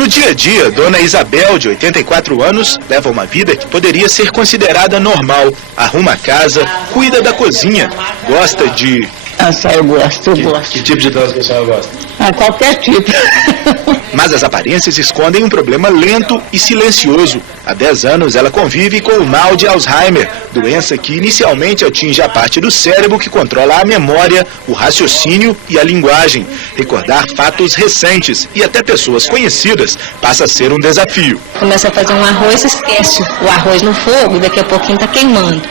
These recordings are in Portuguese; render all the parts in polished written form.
No dia a dia, Dona Isabel, de 84 anos, leva uma vida que poderia ser considerada normal. Arruma a casa, cuida da cozinha, gosta de... Eu gosto. Que tipo de doce que a senhora gosta? Qualquer tipo. Mas as aparências escondem um problema lento e silencioso. Há 10 anos ela convive com o mal de Alzheimer, doença que inicialmente atinge a parte do cérebro que controla a memória, o raciocínio e a linguagem. Recordar fatos recentes e até pessoas conhecidas passa a ser um desafio. Começa a fazer um arroz, esquece o arroz no fogo e daqui a pouquinho está queimando.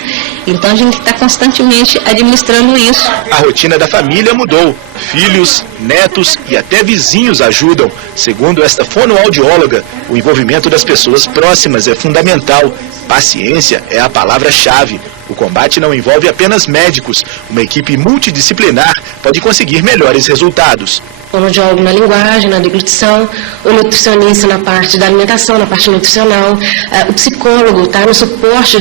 Então a gente está constantemente administrando isso. A rotina da família mudou. Filhos, netos e até vizinhos ajudam. Segundo esta fonoaudióloga, o envolvimento das pessoas próximas é fundamental. Paciência é a palavra-chave. O combate não envolve apenas médicos. Uma equipe multidisciplinar pode conseguir melhores resultados. O fonoaudiólogo na linguagem, na deglutição, o nutricionista na parte da alimentação, na parte nutricional, o psicólogo está no suporte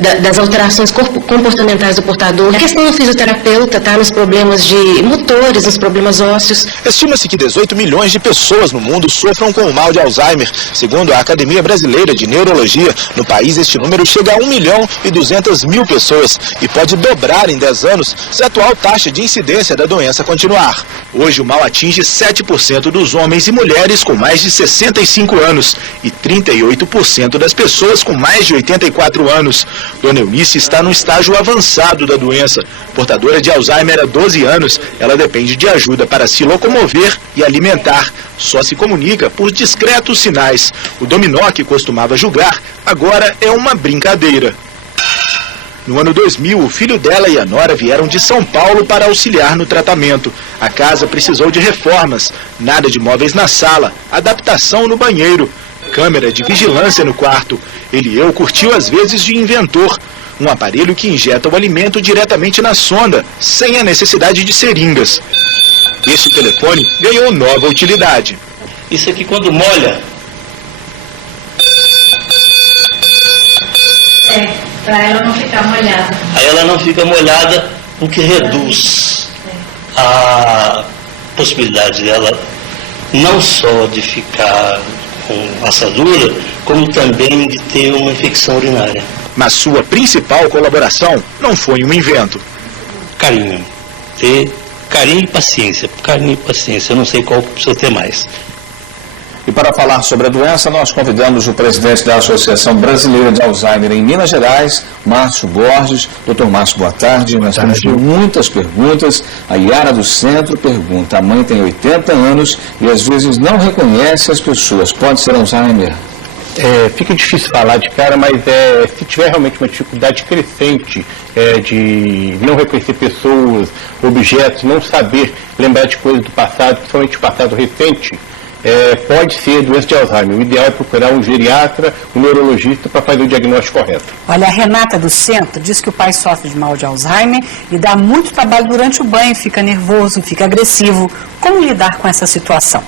das alterações comportamentais do portador, a questão do fisioterapeuta está nos problemas de motores, nos problemas ósseos. Estima-se que 18 milhões de pessoas no mundo sofram com o mal de Alzheimer. Segundo a Academia Brasileira de Neurologia, no país este número chega a 1.200.000 pessoas e pode dobrar em 10 anos se a atual taxa de incidência da doença continuar. Hoje o mal atinge 7% dos homens e mulheres com mais de 65 anos e 38% das pessoas com mais de 84 anos. Dona Eunice está no estágio avançado da doença. Portadora de Alzheimer há 12 anos, ela depende de ajuda para se locomover e alimentar. Só se comunica por discretos sinais. O dominó que costumava julgar agora é uma brincadeira. No ano 2000, o filho dela e a nora vieram de São Paulo para auxiliar no tratamento. A casa precisou de reformas, nada de móveis na sala, adaptação no banheiro, câmera de vigilância no quarto. Elieu curtiu às vezes de inventor, um aparelho que injeta o alimento diretamente na sonda, sem a necessidade de seringas. Este telefone ganhou nova utilidade. Isso aqui quando molha... Para ela não ficar molhada. Aí ela não fica molhada, o que reduz a possibilidade dela não só de ficar com assadura, como também de ter uma infecção urinária. Mas sua principal colaboração não foi um invento. Carinho. Ter carinho e paciência. Carinho e paciência, eu não sei qual precisa ter mais. E para falar sobre a doença, nós convidamos o presidente da Associação Brasileira de Alzheimer em Minas Gerais, Márcio Borges. Doutor Márcio, boa tarde. Nós temos muitas perguntas. A Yara do Centro pergunta: a mãe tem 80 anos e às vezes não reconhece as pessoas. Pode ser Alzheimer? Fica difícil falar de cara, mas se tiver realmente uma dificuldade crescente de não reconhecer pessoas, objetos, não saber lembrar de coisas do passado, principalmente do passado recente, pode ser doença de Alzheimer. O ideal é procurar um geriatra, um neurologista para fazer o diagnóstico correto. Olha, a Renata do Centro diz que o pai sofre de mal de Alzheimer e dá muito trabalho durante o banho, fica nervoso, fica agressivo. Como lidar com essa situação?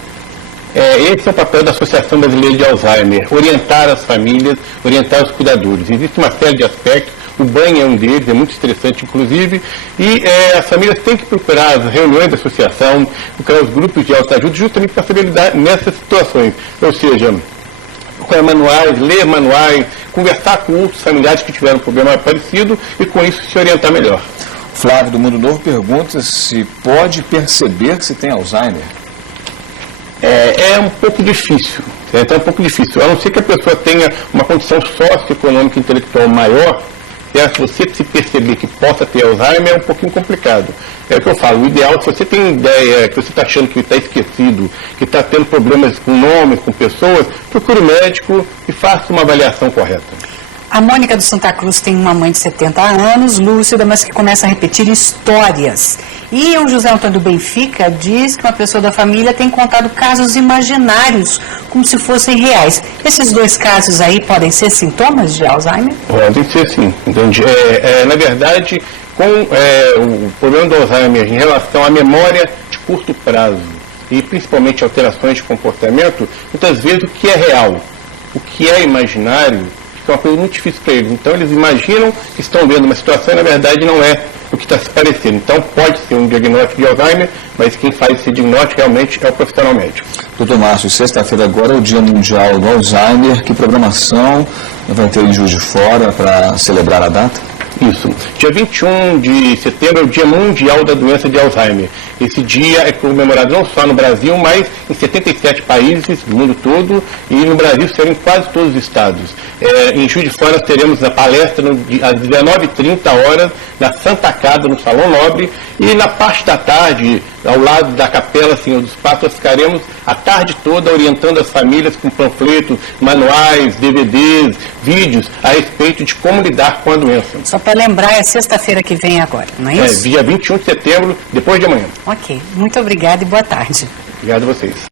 Esse é o papel da Associação Brasileira de Alzheimer, orientar as famílias, orientar os cuidadores. Existe uma série de aspectos, o banho é um deles, é muito estressante inclusive, e as famílias têm que procurar as reuniões da associação, procurar os grupos de autoajuda justamente para saber lidar nessas situações. Ou seja, procurar manuais, ler manuais, conversar com outros familiares que tiveram um problema parecido e com isso se orientar melhor. Flávio do Mundo Novo pergunta se pode perceber que se tem Alzheimer. É um pouco difícil, a não ser que a pessoa tenha uma condição socioeconômica e intelectual maior, se você se perceber que possa ter Alzheimer é um pouquinho complicado. É o que eu falo, o ideal, se você tem ideia, que você está achando que está esquecido, que está tendo problemas com nomes, com pessoas, procure o médico e faça uma avaliação correta. A Mônica do Santa Cruz tem uma mãe de 70 anos, lúcida, mas que começa a repetir histórias. E o José Antônio do Benfica diz que uma pessoa da família tem contado casos imaginários, como se fossem reais. Esses dois casos aí podem ser sintomas de Alzheimer? Podem ser sim, entende? Na verdade, com o problema do Alzheimer em relação à memória de curto prazo e principalmente alterações de comportamento, muitas vezes o que é real, o que é imaginário, que é uma coisa muito difícil para eles. Então eles imaginam que estão vendo uma situação e na verdade não é o que está se parecendo. Então pode ser um diagnóstico de Alzheimer, mas quem faz esse diagnóstico realmente é o profissional médico. Doutor Márcio, sexta-feira agora é o Dia Mundial do Alzheimer. Que programação vai ter em Juiz de Fora para celebrar a data? Isso. Dia 21 de setembro é o Dia Mundial da Doença de Alzheimer. Esse dia é comemorado não só no Brasil, mas em 77 países do mundo todo, e no Brasil será em quase todos os estados. Em Juiz de Fora nós teremos a palestra às 19h30 na Santa Casa, no Salão Nobre, e na parte da tarde, ao lado da Capela Senhor dos Passos, nós ficaremos a tarde toda orientando as famílias com panfletos, manuais, DVDs, vídeos a respeito de como lidar com a doença. Só para lembrar, é sexta-feira que vem agora, não é isso? Dia 21 de setembro, depois de amanhã. Ok, muito obrigada e boa tarde. Obrigado a vocês.